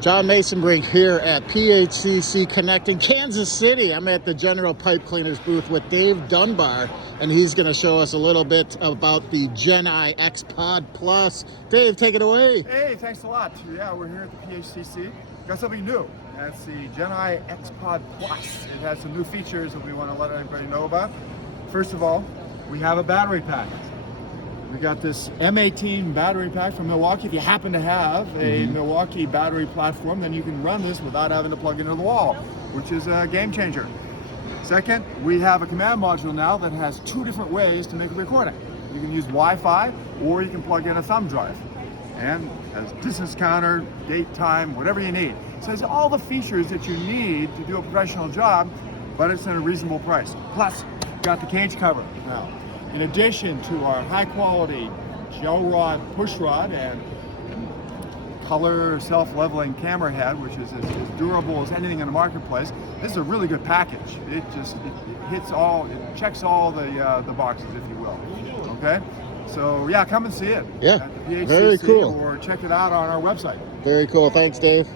John Masonbrink here at PHCC Connect in Kansas City. I'm at the General Pipe Cleaners booth with Dave Dunbar, and he's going to show us a little bit about the Gen I X Pod Plus. Dave, take it away. Hey, thanks a lot. Yeah, we're here at the PHCC. Got something new. That's the Gen I X Pod Plus. It has some new features that we want to let everybody know about. First of all, we have a battery pack. We got this M18 battery pack from Milwaukee. If you happen to have a Milwaukee battery platform, then you can run this without having to plug into the wall, which is a game changer. Second, we have a command module now that has two different ways to make a recording. You can use Wi-Fi, or you can plug in a thumb drive. And has distance counter, date, time, whatever you need. So it has all the features that you need to do a professional job, but it's at a reasonable price. Plus, got the cage cover now. In addition to our high-quality gel rod, push rod, and color self-leveling camera head, which is as durable as anything in the marketplace, this is a really good package. It hits all, it checks all the boxes, if you will. Okay, so yeah, come and see it. Yeah, at the PHCC, very cool. Or check it out on our website. Very cool. Thanks, Dave.